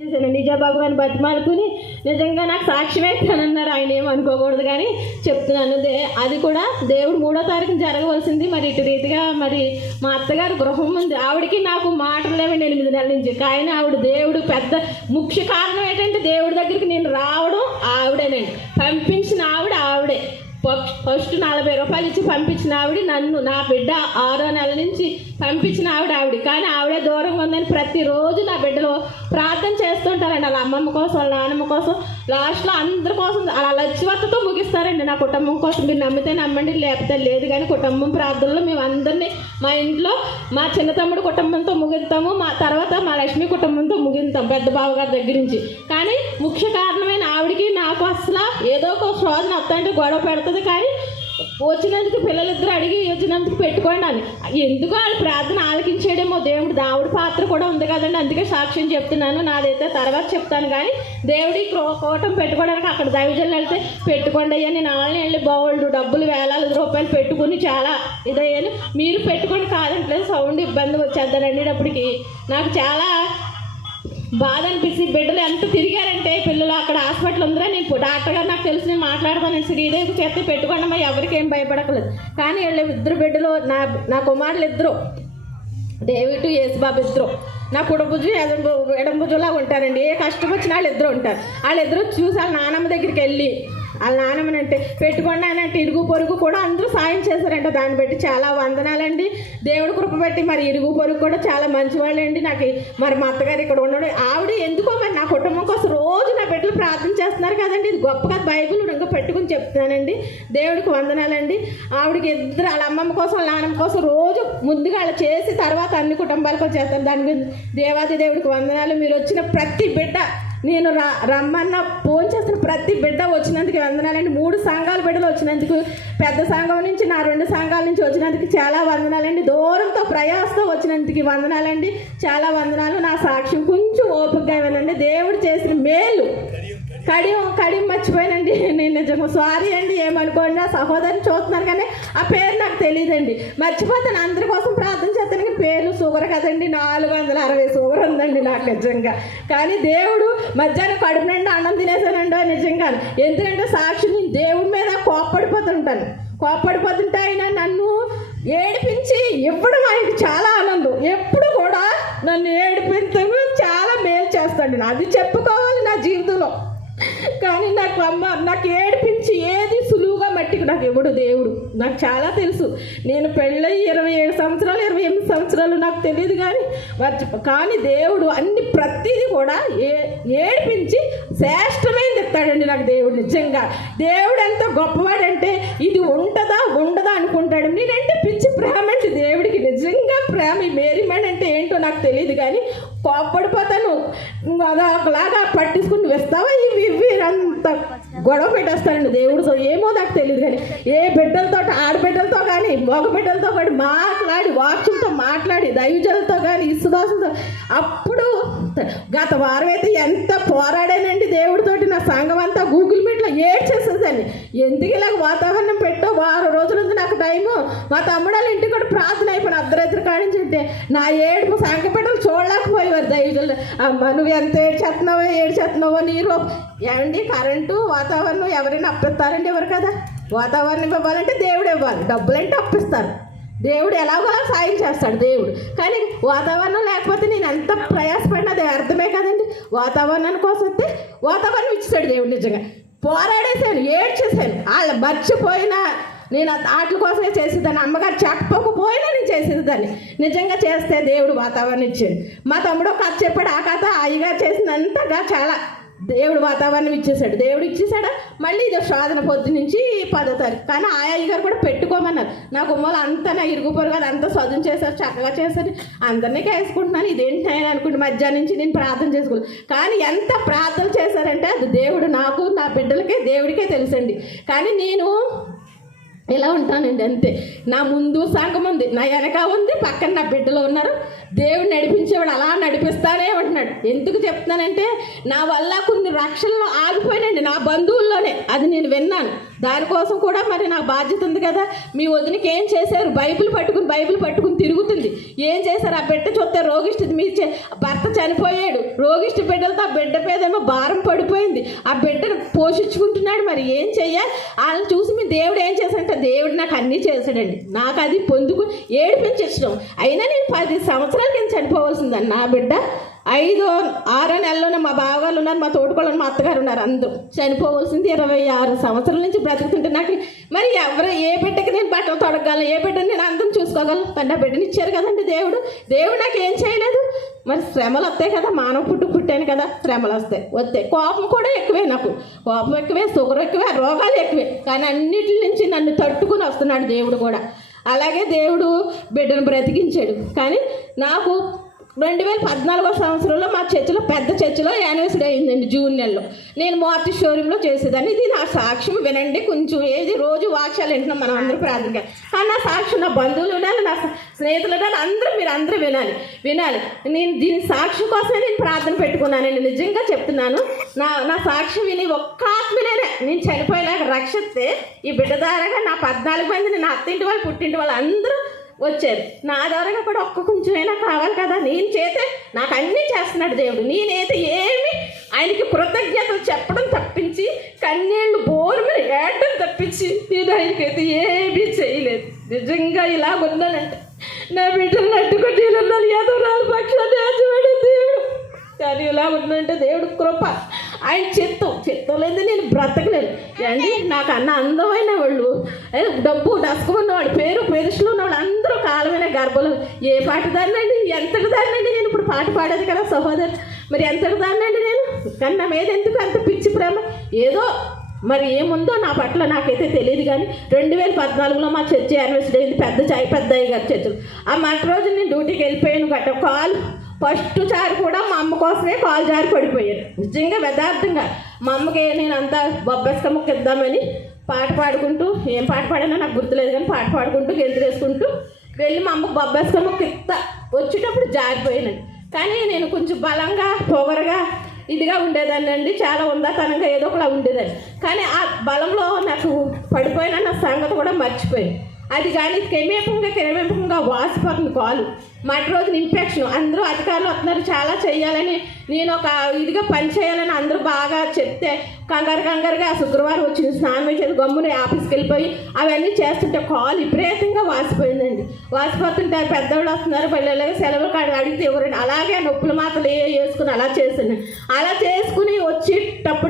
నిజాబాబు గారిని బతిమాలుకుని నిజంగా నాకు సాక్ష్యమే ఇస్తానన్నారు. ఆయన ఏమనుకోకూడదు కానీ చెప్తున్నాను. అది కూడా దేవుడు 3వ తారీఖున జరగవలసింది. మరి ఇటు రీతిగా మరి మా అత్తగారు గృహం ఉంది. ఆవిడకి నాకు మాటలు లేవండి 8 నెలల నుంచి. కానీ ఆవిడ దేవుడు పెద్ద ముఖ్య కారణం ఏంటంటే దేవుడి దగ్గరికి నేను రావడం ఆవిడేనండి. పంపించిన ఆవిడే. ఫస్ట్ 40 రూపాయలు ఇచ్చి పంపించిన ఆవిడ, నన్ను నా బిడ్డ 6వ నెల నుంచి పంపించిన ఆవిడ. కానీ ఆవిడే దూరంగా ఉందని ప్రతిరోజు నా బిడ్డలో ప్రార్థన చేస్తుంటారండి. వాళ్ళ అమ్మమ్మ కోసం, వాళ్ళ నాన్నమ్మ కోసం, లాస్ట్లో అందరి కోసం అలా లచ్చివత్తతో ముగిస్తారండి. నా కుటుంబం కోసం మీరు నమ్మితే నమ్మండి, లేకపోతే లేదు. కానీ కుటుంబం ప్రార్థనలో మేము అందరినీ మా ఇంట్లో మా చిన్న తమ్ముడు కుటుంబంతో ముగిస్తాము, మా తర్వాత మా లక్ష్మి కుటుంబంతో ముగిస్తాం పెద్ద బావగారి దగ్గర నుంచి. కానీ ముఖ్య కారణమైన ఆవిడకి నాకు అసలు ఏదో ఒక శోధన వస్తాయంటే గొడవ పెడుతుంది. కానీ వచ్చినందుకు పిల్లలిద్దరు అడిగి వచ్చినందుకు పెట్టుకోండి అని. ఎందుకు వాళ్ళ ప్రార్థన ఆలకించేయడమో దేవుడు. దావుడి పాత్ర కూడా ఉంది కదండి, అందుకే సాక్ష్యం చెప్తున్నాను. నాదైతే తర్వాత చెప్తాను. కానీ దేవుడి కోటం పెట్టుకోవడానికి అక్కడ దైవజనులు వెళ్తే పెట్టుకోండి అయ్యా, నేను ఆన్లైన్ వెళ్ళి బాగుండు డబ్బులు వేలాది రూపాయలు పెట్టుకుని చాలా ఇదయ్యాను. మీరు పెట్టుకోండి కాదంటే సౌండ్ ఇబ్బంది వచ్చేద్దానండి. అప్పటికి నాకు చాలా బాధ అనిపిస్తుంది. బిడ్డలు ఎంత తిరిగారంటే పిల్లలు అక్కడ హాస్పిటల్ ఉందిరా, నేను డాక్టర్ గారు నాకు తెలిసి నేను మాట్లాడతాను, శ్రీదేవికి చేస్తే పెట్టుకోండి ఎవరికి ఏం భయపడకలేదు. కానీ వీళ్ళు 2 బిడ్డలు, నా కుమారులు 2, డేవిడ్ యేసుబాబు 2 నా కుడభుజు ఎడంభుజులా ఉంటారండి. ఏ కష్టం వచ్చినా వాళ్ళు 2 ఉంటారు. వాళ్ళిద్దరూ చూసి వాళ్ళ నాన్నమ్మ దగ్గరికి వెళ్ళి వాళ్ళ నాన్నమ్మని అంటే పెట్టుకోండి అని అంటే ఇరుగు పొరుగు కూడా అందరూ సాయం చేశారంట. దాన్ని బట్టి చాలా వందనాలండి. దేవుడు కృప పెట్టి మరి ఇరుగు పొరుగు కూడా చాలా మంచివాళ్ళండి. నాకు మరి మా అత్తగారు ఇక్కడ ఉండడం ఆవిడ ఎందుకో మరి నా కుటుంబం కోసం రోజు నా బిడ్డలు ప్రార్థన చేస్తున్నారు కదండి. ఇది గొప్పగా బైబిల్ ఇంకా పెట్టుకుని చెప్తున్నానండి. దేవుడికి వందనాలండి. ఆవిడకి 2 వాళ్ళ అమ్మమ్మ కోసం వాళ్ళ నాన్నమ్మ కోసం రోజు ముందుగా అలా చేసి తర్వాత అన్ని కుటుంబాలకు చేస్తాను. దానికి దేవాది దేవుడికి వందనాలు. మీరు వచ్చిన ప్రతి బిడ్డ, నేను రమ్మన్న ఫోన్ చేస్తున్న ప్రతి బిడ్డ వచ్చినందుకు వందనాలండి. 3 సంఘాల బిడ్డలు వచ్చినందుకు, పెద్ద సంఘం నుంచి నా 2 సంఘాల నుంచి వచ్చినందుకు చాలా వందనాలండి. దూరంతో ప్రయాసంతో వచ్చినందుకు వందనాలండి. చాలా వందనాలు. నా సాక్ష్యం కొంచెం ఓపికగా వినండి. దేవుడు చేసిన మేలు కడియం మర్చిపోయానండి. నేను నిజంగా సారీ అండి, ఏమనుకోండి. ఆ సహోదరిని చూస్తున్నారు కానీ ఆ పేరు నాకు తెలియదండి, మర్చిపోతాను. అందరి కోసం ప్రార్థన చేస్తాను. పేరు షుగర్ కదండి, 460 షుగర్ ఉందండి నాకు నిజంగా. కానీ దేవుడు మధ్యాహ్నం కడుపు నిండా అన్నం తినేసానండి నిజంగా. ఎందుకంటే సాక్షి నేను దేవుడి మీద కోప్పడిపోతుంటే ఆయన నన్ను ఏడిపించి ఇవ్వడం ఆయనకి చాలా ఆనందం. ఎప్పుడు కూడా నన్ను ఏడిపించడం చాలా మేలు చేస్తాడు. అది చెప్పుకోవాలి నా జీవితంలో. కానీ నాకు ఏడిపించి ఏది సులువుగా మట్టికి నాకు ఇవ్వడు దేవుడు. నాకు చాలా తెలుసు. నేను పెళ్ళై 27 సంవత్సరాలు 28 సంవత్సరాలు నాకు తెలియదు. కానీ దేవుడు ప్రతిదీ కూడా ఏడిపించి శ్రేష్టమైనది ఇస్తాడండి నాకు దేవుడు. నిజంగా దేవుడు ఎంత గొప్పవాడంటే ఇది ఉండదా అనుకుంటాడు. నేనంటే పిచ్చి ప్రేమ అంటే దేవుడికి నిజంగా ప్రేమ. మేరీమేన్ అంటే ఏంటో నాకు తెలియదు కానీ కోప్పడిపోతాను. అదొకలాగా పట్టించుకుని వేస్తావా ఇవి అంత గొడవ పెట్టేస్తానండి దేవుడు. ఏమో నాకు తెలియదు కానీ ఏ బిడ్డలతో, ఆడబిడ్డలతో కానీ మగ బిడ్డలతో కానీ మాట్లాడి వాక్యంతో మాట్లాడి దైవజనులతో కానీ విశ్వాసంతో. అప్పుడు గత వారం అయితే ఎంత పోరాడానండి దేవుడితోటి. నా సంఘం అంతా గూగుల్ మీట్లో ఏడ్చేసేదాన్ని. ఎందుకు ఇలాగ వాతావరణం పెట్టో 6 రోజుల నుంచి నాకు టైము. మా తమ్ముడాళ్ళ ఇంటికి కూడా ప్రార్థన అయిపోయిన అర్ధరాత్రి కాడించి ఉంటే నా ఏడుపు సంఘ బిడ్డలు చూడలేకపోయేవారు దైవజనులు. అమ్మ నువ్వు ఎంత ఏడ్చేస్తున్నావో నీరు ఏమండి. కరెంటు వాతావరణం ఎవరైనా అప్పిస్తారండి? ఎవరు కదా. వాతావరణం ఇవ్వాలంటే దేవుడు ఇవ్వాలి, డబ్బులంటే అప్పిస్తారు. దేవుడు ఎలాగో సాయం చేస్తాడు దేవుడు. కానీ వాతావరణం లేకపోతే నేను ఎంత ప్రయాసపడినా అది అర్థమే కదండి. వాతావరణం కోసం వస్తే వాతావరణం ఇచ్చేసాడు దేవుడు. నిజంగా పోరాడేశాను, ఏడ్చేసాను. వాళ్ళు మర్చిపోయినా నేను వాటి కోసమే చేసేదాన్ని. అమ్మగారు చెప్పకపోయినా నేను చేసేదాన్ని. నిజంగా చేస్తే దేవుడు వాతావరణం ఇచ్చాడు. మా తమ్ముడు ఒక కథ చెప్పాడు. ఆ కథ అయ్యగారు చేసినంతగా చాలా దేవుడు వాతావరణం ఇచ్చేసాడు. దేవుడు ఇచ్చేసాడా. మళ్ళీ ఇది శోధన పొద్దు నుంచి 10వ తారీఖు. కానీ ఆ అయ్యగారు కూడా పెట్టుకోమన్నారు. నా గుమ్మలు అంతా నా ఇరుగు పొరుగు అంతా చదువు చేశారు, చక్కగా చేశారు. అందరినీ వేసుకుంటున్నాను. ఇదేంటి అని అనుకుంటే మధ్యాహ్నం నుంచి నేను ప్రార్థన చేసుకోలేదు. కానీ ఎంత ప్రార్థన చేశారంటే అది దేవుడు నాకు, నా బిడ్డలకే, దేవుడికే తెలుసండి. కానీ నేను ఇలా ఉంటానండి అంతే. నా ముందు సంఘం ఉంది, నా వెనక ఉంది, పక్కన నా బిడ్డలు ఉన్నారు. దేవుడు నడిపించేవాడు అలా నడిపిస్తానే ఉంటున్నాడు. ఎందుకు చెప్తున్నానంటే నా వల్ల కొన్ని రక్షణలు ఆగిపోయినండి నా బంధువుల్లోనే. అది నేను విన్నాను. దానికోసం కూడా మరి నాకు బాధ్యత ఉంది కదా. మీ వదినకి ఏం చేశారు? బైబిల్ పట్టుకుని తిరుగుతుంది. ఏం చేశారు? ఆ బిడ్డ చూస్తే రోగిష్టి, మీ భర్త చనిపోయాడు, రోగిష్టి బిడ్డలతో ఆ బిడ్డ మీదేమో భారం పడిపోయింది. ఆ బిడ్డను పోషించుకుంటున్నాడు. మరి ఏం చెయ్యాలి? వాళ్ళని చూసి మీ దేవుడు ఏం చేశాడంటే, దేవుడు నాకు అన్నీ చేశాడండి. నాకు అది పొందుకు ఏడిపించడం. అయినా నేను 10 సంవత్సరాల కింద చనిపోవాల్సిందండి. నా బిడ్డ 5-6 నెలల్లోనే మా బావగారు ఉన్నారు, మా తోడుకోళ్ళు, మా అత్తగారు ఉన్నారు, అందరూ చనిపోవలసింది. 26 సంవత్సరాల నుంచి బ్రతుకుతుంటే నాకు మరి ఎవరు ఏ బిడ్డకి నేను బట్టలు తొడగలను? ఏ బిడ్డని నేను అందరం చూసుకోగలను? నా బిడ్డని ఇచ్చారు కదండి దేవుడు నాకు ఏం చేయలేదు. మరి శ్రమలు వస్తాయి కదా, మానవ పుట్టాను కదా, శ్రమలు వస్తాయి. కోపం కూడా ఎక్కువే, నాకు కోపం ఎక్కువే, షుగర్ ఎక్కువే, రోగాలు ఎక్కువే. కానీ అన్నిటి నుంచి నన్ను తట్టుకుని వస్తున్నాడు దేవుడు కూడా. అలాగే దేవుడు బిడ్డను బ్రతికించాడు. కానీ నాకు 2014 సంవత్సరంలో మా చర్చిలో, పెద్ద చర్చిలో యానివర్సరీ అయిందండి. జూన్ నెలలో నేను మోర్తి షోరూంలో చేసేదాన్ని. ఇది నా సాక్ష్యం వినండి. కొంచెం ఏది రోజు వాక్యాలు వింటున్నాం మనం అందరూ ప్రార్థన. కానీ నా సాక్ష్యం నా బంధువులు వినాలి, నా స్నేహితులు వినాలి, మీరందరూ వినాలి. నేను దీని సాక్ష్యం కోసమే నేను ప్రార్థన పెట్టుకున్నానండి. నిజంగా చెప్తున్నాను. నా సాక్ష్యం విని ఒక్క ఆత్మీయనే నేను చనిపోయేలాగా రక్షిస్తే ఈ బిడ్డ ద్వారాగా నా 14 మందిని, నా అత్తింటి వాళ్ళు, పుట్టింటి వాళ్ళు అందరూ వచ్చారు. నా ద్వారా కూడా కొంచెమైనా కావాలి కదా. నేను చేతే నాకు అన్నీ చేస్తున్నాడు దేవుడు. నేనైతే ఏమి ఆయనకి కృతజ్ఞతలు చెప్పడం తప్పించి, కన్నీళ్ళు బోరుమని ఏడడం తప్పించి నేను ఆయనకైతే ఏమీ చేయలేదు. నిజంగా ఇలా ఉన్నానంటే నా బిడ్డలు అడ్డుకొని ఏదో 4 పక్షాలు దేవుడు. కానీ ఇలా ఉందంటే దేవుడు కృప, ఆయన చిత్తం లేదు నేను బ్రతకలేదు అండి. నాకు అన్న అందమైన వాళ్ళు, డబ్బు డస్కున్న వాళ్ళు, పేరు పెరుసులు ఉన్న వాళ్ళు అందరూ కాలమైన గర్భలు. ఏ పాట దాన్నండి, ఎంతటి దాన్నండి నేను ఇప్పుడు పాట పాడేది కదా సహోదరు. మరి ఎంతటి దాన్నండి నేను. కానీ నా మీద ఎందుకు అంత పిచ్చి ప్రేమ? ఏదో మరి ఏముందో నా పట్ల నాకైతే తెలియదు. కానీ 2014లో మా చర్చి యానివర్సరీ అయింది. పెద్ద అయ్యగారు చర్చలు. ఆ మట్టి రోజు నేను డ్యూటీకి వెళ్ళిపోయాను. కాలు ఫస్ట్ సారి కూడా మా అమ్మ కోసమే కాలు జారి పడిపోయాను. నిజంగా యథార్థంగా మా అమ్మకి నేను అంతా బొబ్బెస్క ముక్క ఇద్దామని పాట పాడుకుంటూ, ఏం పాట పాడానో నాకు గుర్తులేదు కానీ పాట పాడుకుంటూ గెంతు వేసుకుంటూ వెళ్ళి మా అమ్మకు బొబ్బెస్క ముక్క వచ్చేటప్పుడు జారిపోయానండి. కానీ నేను కొంచెం బలంగా, పొగరగా, ఇదిగా ఉండేదాన్ని అండి. చాలా ఉందాతనంగా ఏదో ఒకలా ఉండేదాన్ని. కానీ ఆ బలంలో నాకు పడిపోయిన నా సంగతి కూడా మర్చిపోయాను. అది కానీ కెరవేపంగా వాసిపోతుంది కాలు. మటి రోజున ఇన్ఫెక్షన్. అందరూ అధికారులు వస్తున్నారు, చాలా చేయాలని, నేను ఒక ఇదిగా పని చేయాలని అందరూ బాగా చెప్తే కంగారుగా శుక్రవారం వచ్చింది. స్నానం చేసి గమ్ముని ఆఫీస్కి వెళ్ళిపోయి అవన్నీ చేస్తుంటే కాలు విపరీతంగా వాసిపోయిందండి. వాసిపోతుంటే పెద్దవాళ్ళు వస్తున్నారు, పిల్లలకి సెలవులు అడిగితే ఎవరైనా అలాగే నొప్పులు మాత్రలు వేసుకుని అలా చేశాను. అలా చేసుకుని వచ్చేటప్పుడు